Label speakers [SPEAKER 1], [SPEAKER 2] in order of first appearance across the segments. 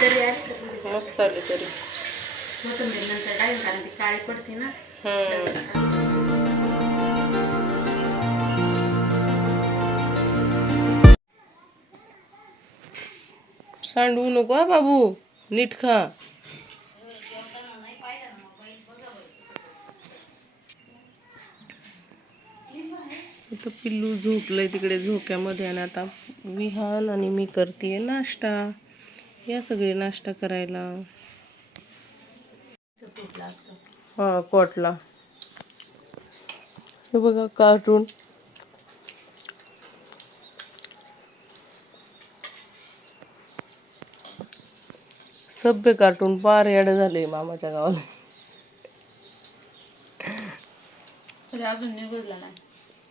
[SPEAKER 1] मस्त आली तरी.
[SPEAKER 2] कोथिंबीर नंतर टाकून कारण ती काळी पडते ना.
[SPEAKER 1] हम्म. सांडवू नको हा बाबू नीट खा. इथं पिल्लू झोपलंय तिकडे झोक्यामध्ये आणि आता विहान आणि मी करते नाश्ता. या सगळे नाश्ता करायला. हा कोटला हे बघा कार्टून सभ्य कार्टून पार येडं झाले मामाच्या गावाला.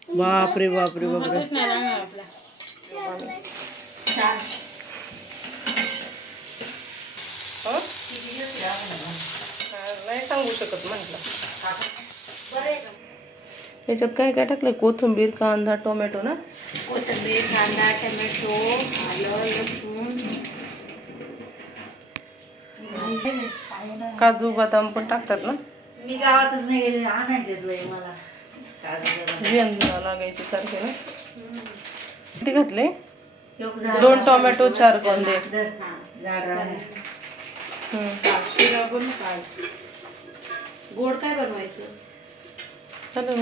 [SPEAKER 1] बापरे बापरे बापरे
[SPEAKER 2] होतच नाही
[SPEAKER 1] सांगू शकत म्हटलं. याच्यात काय काय टाकलंय? कोथिंबीर कांदा टोमॅटो ना?
[SPEAKER 2] कोथिंबीर कांदा टोमॅटो आलं लसूण.
[SPEAKER 1] काजू बदाम पण टाकतात ना?
[SPEAKER 2] मी गावातच नाही गेले आणायचे मला.
[SPEAKER 1] लागायचे सारखे ना? किती घातले? दोन टोमॅटो चार कांदे.
[SPEAKER 2] गोड काय बनवायचं?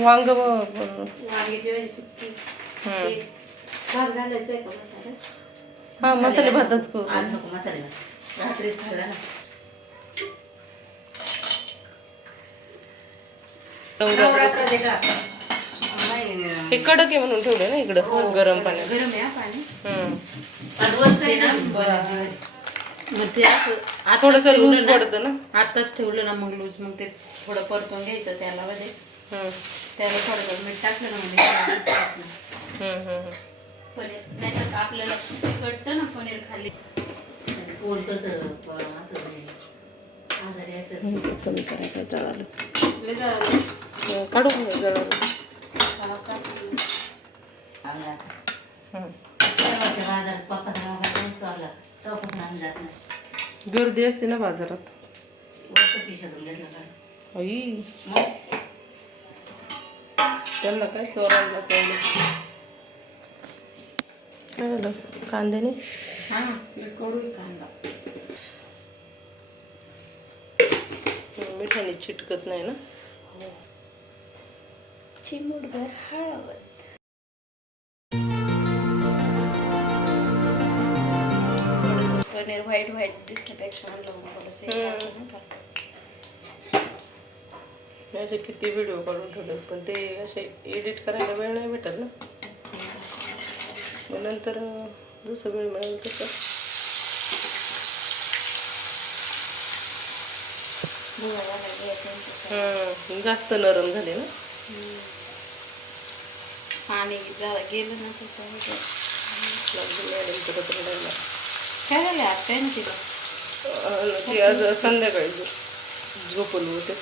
[SPEAKER 1] वांग
[SPEAKER 2] वांग्याची भाजी. ते भात घालायचा आहे का मसाला?
[SPEAKER 1] हा मसाले भातच करू.
[SPEAKER 2] आज नको मसाला रात्रीच खाल्ला. ना
[SPEAKER 1] नवरात्र.
[SPEAKER 2] नवरात्र का?
[SPEAKER 1] हे कडक आहे म्हणून ठेवले ना इकडं गरम पाण्यात.
[SPEAKER 2] गरम आहे हा पाणी.
[SPEAKER 1] हम्म.
[SPEAKER 2] ते ना मग ते असं आताच
[SPEAKER 1] थोडस
[SPEAKER 2] ठेवलं
[SPEAKER 1] लूज
[SPEAKER 2] ना-
[SPEAKER 1] पडतं ना
[SPEAKER 2] आताच ठेवलं ना मग लूज मग ते थोडं परतून घ्यायचं त्याला मध्ये
[SPEAKER 1] हम्म.
[SPEAKER 2] त्याला थोडं मीठ टाकलं ना म्हणजे
[SPEAKER 1] हम्म, हम्म, हम्म.
[SPEAKER 2] पनीर आपल्याला कटतं ना पनीर खाली
[SPEAKER 3] पोल कसं प- असं म्हणजे आजारी असतात
[SPEAKER 1] कमी करायचं जळालं
[SPEAKER 2] लय झालं.
[SPEAKER 1] हम्म, काढून घे जळालं
[SPEAKER 2] हा का?
[SPEAKER 3] अंगात
[SPEAKER 1] हम्म.
[SPEAKER 3] परवाच्या बाजारात पप्पाचा चालला तेव्हापासून आम्ही जात नाही.
[SPEAKER 1] गर्दी असते ना बाजारात.
[SPEAKER 3] वरच्या पिशातून घेतलं का?
[SPEAKER 1] आई.
[SPEAKER 3] मग?
[SPEAKER 1] त्यांना काय चोरायला तेवढं काय झालं? कांद्याने?
[SPEAKER 2] हा कडू कांदा.
[SPEAKER 1] मिठाने चिटकत नाही ना?
[SPEAKER 2] चिमूटभर हळद. पनीर व्हाईट व्हाईट दिसण्यापेक्षा म्हणलं
[SPEAKER 1] असे किती व्हिडिओ काढून ठेवले पण ते असे एडिट करायला वेळ नाही भेटत ना. मग नंतर जसं वेळ मिळेल तसं. जास्त नरम झाले ना.
[SPEAKER 2] पाणी गेलं ना त्याच्यामध्ये
[SPEAKER 1] लागली मॅडमचं पत्र राहिलं.
[SPEAKER 2] काय झालं आज काय ना तिला
[SPEAKER 1] अं, ते आज संध्याकाळी झो- झोपलो होते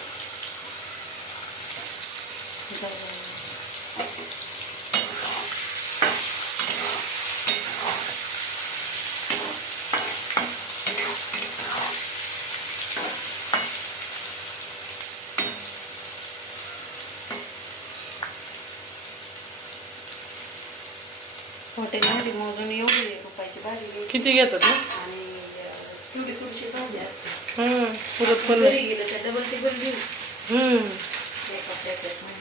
[SPEAKER 2] हॉटेलमध्ये मोजून एवढी रुपयाची भाजी घ्यायची
[SPEAKER 1] किती घेतात ना?
[SPEAKER 2] आणि तेवढी थोडीशी भाजी असते
[SPEAKER 1] हम्म, पुरत पण
[SPEAKER 2] घरी गेलं तर डबल टेबल घेऊ.
[SPEAKER 1] हम्म.
[SPEAKER 2] एका प्लेटात नाही.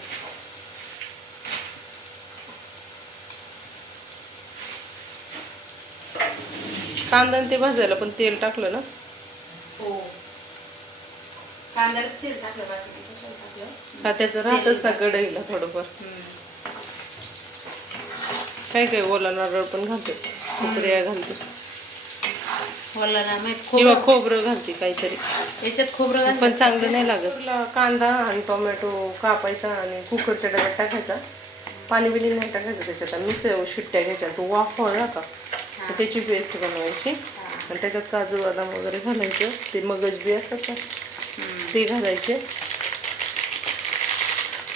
[SPEAKER 1] कांदा आणि ते भाजायला पण तेल टाकलं ना?
[SPEAKER 2] हो. कांद्याला तेल टाकलं बाकी नाही कशाला टाकलं?
[SPEAKER 1] हा त्याचं राहतच ना गडईला थोडंफार. काय काय ओला नारळ पण घालते. कुकड्या घालते.
[SPEAKER 2] मला ना माहीत
[SPEAKER 1] किंवा
[SPEAKER 2] खोबरं
[SPEAKER 1] खोबरं घालते काहीतरी.
[SPEAKER 2] याच्यात खोबरं घाल
[SPEAKER 1] पण चांगलं नाही लागत. तुला कांदा आणि टोमॅटो कापायचा आणि कुकरच्या डब्यात टाकायचा. पाणी बिणी नाही टाकायचं त्याच्यात. आणि मिसळ शिट्ट्या घ्यायच्या. तो वाफवला का? तर त्याची पेस्ट बनवायची. आणि त्याच्यात काजू बदाम वगैरे घालायचं. ते मगज बी असतात का? ते घालायचे.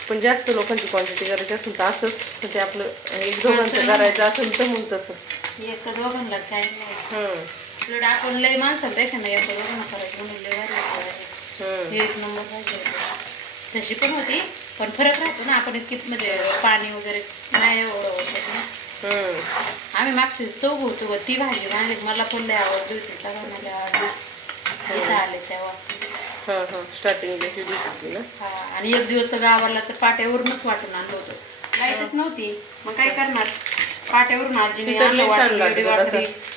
[SPEAKER 1] पण जास्त लोकांची क्वांटिटी करायची असेल तर असंच. म्हणजे आपलं एक दोघांचं करायचं असेल तर मग तसं.
[SPEAKER 2] एक दोघांना काय नाही.
[SPEAKER 1] हं.
[SPEAKER 2] उलट आपण लय माणसांपेक्षा नाही आपण करायचं? म्हणून लय एक नंबर तशी पण होती पण फरक राहतो ना आपण इतकी म्हणजे पाणी वगैरे नाही एवढं होत ना
[SPEAKER 1] हम्म.
[SPEAKER 2] आम्ही वेळेस चौघ होतो ती भाजी म्हणजे मला पण लय आवडली होती सगळ्यांना लय आवडली. इथं आले तेव्हा.
[SPEAKER 1] हा हा. स्टार्टिंगला ही
[SPEAKER 2] हा आणि एक दिवस तर गावाला तर पाट्यावरूनच वाटून आणलं होतं. लाईटच नव्हती. मग काय करणार? पाट्यावरून आजीने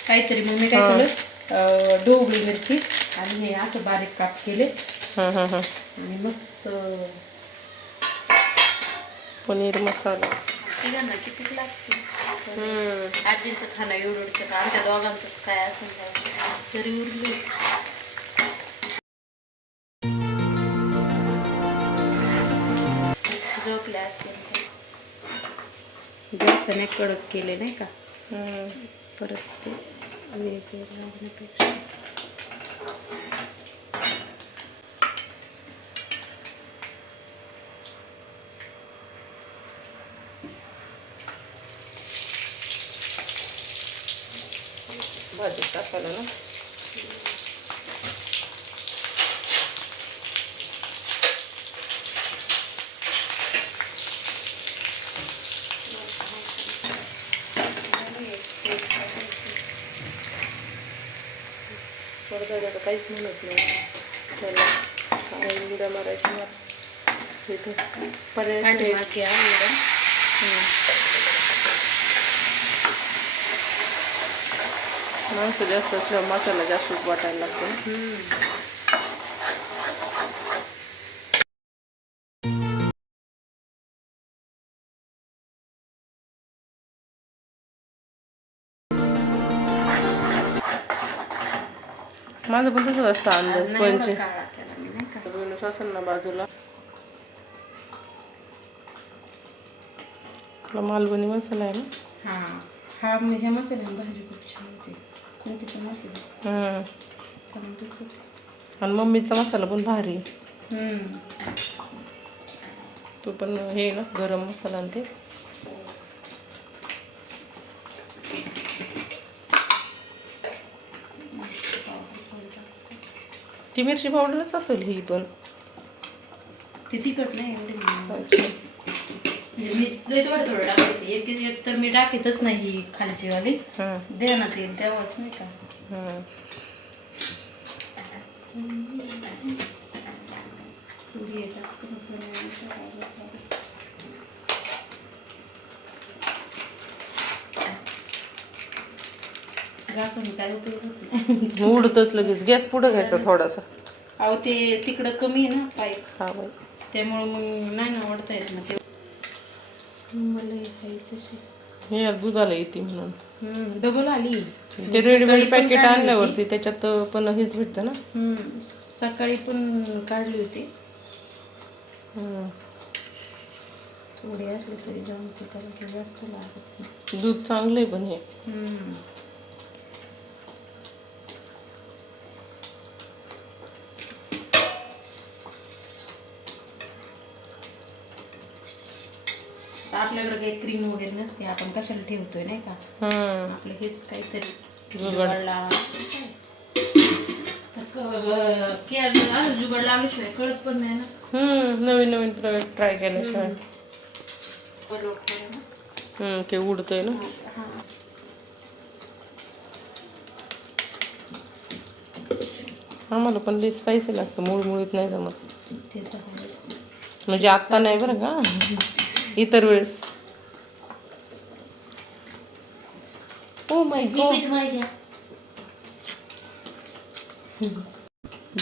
[SPEAKER 2] काहीतरी मग मी काय
[SPEAKER 1] हा.
[SPEAKER 2] केलं अं, ढोबळी मिरची आणि हे असं बारीक काप केले.
[SPEAKER 1] हा हा हा.
[SPEAKER 2] आणि मस्त
[SPEAKER 1] पनीर मसाला.
[SPEAKER 2] तिघांना किती लागते
[SPEAKER 1] हम्म.
[SPEAKER 2] आजींचं खाणं एवढं का? आमच्या दोघांचंच काय असेल काय? तरी उरली. कडक केले नाही का?
[SPEAKER 1] हम्म.
[SPEAKER 2] परत ते वेगळं लागण्यापेक्षा
[SPEAKER 1] आता काहीच म्हणत नाही. त्याला काय उड्या मारायची मार इथं पर्याय
[SPEAKER 2] घ्या.
[SPEAKER 1] माणसं जास्त असल्यावर मसाला जास्त वाटायला लागतो. माझं पण तसंच असतं अंदाज पंच असेल ना बाजूला आपला मालवणी मसाला आहे ना
[SPEAKER 2] हा हा मी ह्या मसाल्याने भाजी खूप छान होते कोणती पण असू दे
[SPEAKER 1] हम्म.
[SPEAKER 2] चांगलीच होते
[SPEAKER 1] आणि मम्मीचा मसाला पण भारी. तो पण हे ना गरम मसाला आणि ते ती मिरची पावडरच असेल ही पण.
[SPEAKER 2] ते तिखट नाही. म्हणजे थोडं थोडं टाकते. एक एक तर मी टाकीतच नाही ही खालची वाली. दे ना ते तेव्हाच नाही का? हे. टाकते मग थोडी हे टाकते. घासून काय उपयोग
[SPEAKER 1] उडतच लगेच. गॅस पुढं घ्यायचा थोडासा.
[SPEAKER 2] अहो ते तिकडं कमी आहे ना पाईप.
[SPEAKER 1] हा बाई.
[SPEAKER 2] त्यामुळं मग नाही ना ओढता येत ना ते. मला हे तशी.
[SPEAKER 1] हे दुधाला येते म्हणून.
[SPEAKER 2] डबल आली.
[SPEAKER 1] ते रेडीमेड पॅकेट आणल्यावरती त्याच्यात पण हेच भेटतं ना?
[SPEAKER 2] सकाळी पण काढली होती. थोडी असली तरी जाऊन ते त्याला जास्त लागत
[SPEAKER 1] दूध चांगलं आहे पण हे.
[SPEAKER 2] तर आपल्याकडे काही क्रीम वगैरे नसते आपण कशाला ठेवतोय नाही का
[SPEAKER 1] हम्म.
[SPEAKER 2] आपलं हेच काहीतरी
[SPEAKER 1] जुगाड.
[SPEAKER 2] जुगाड लावायचं काय. तर क- केअर असं जुगाड लावल्याशिवाय कळत पण नाही ना
[SPEAKER 1] हम्म. नवीन नवीन प्रयोग ट्राय केल्याशिवाय हम्म, ते उडतंय ना
[SPEAKER 2] हां
[SPEAKER 1] आम्हाला पण लई स्पायसी लागतं मुळमुळीत नाही जमत
[SPEAKER 2] ते तर हवंच.
[SPEAKER 1] म्हणजे आत्ता नाही बरं का इतर वेळेस. ओ माय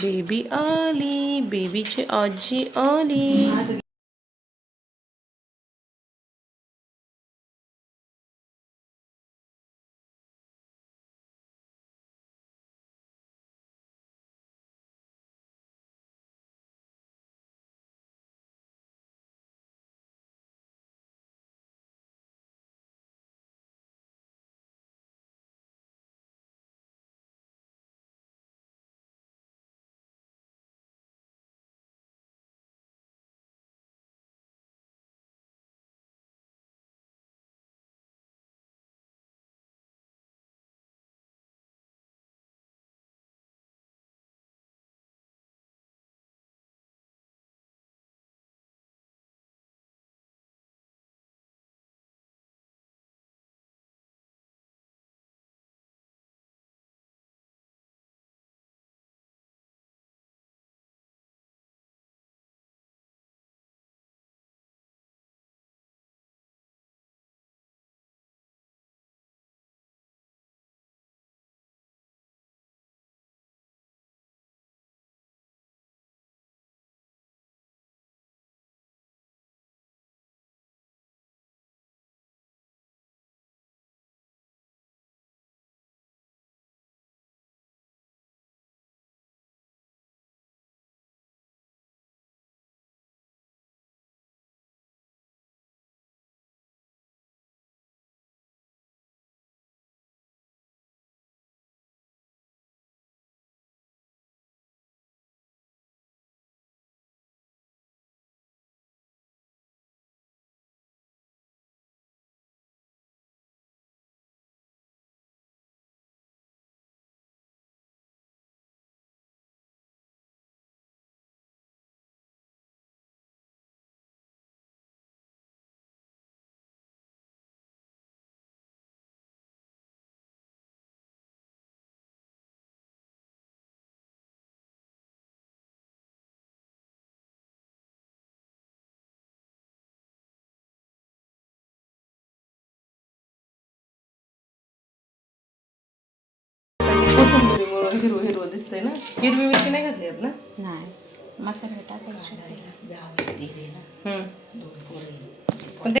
[SPEAKER 1] बेबी आली बेबीची आजी आली. हिरवी मिरची नाही घातली आहेत ना?
[SPEAKER 3] नाही. मसाले टाकायचे.
[SPEAKER 1] पण ते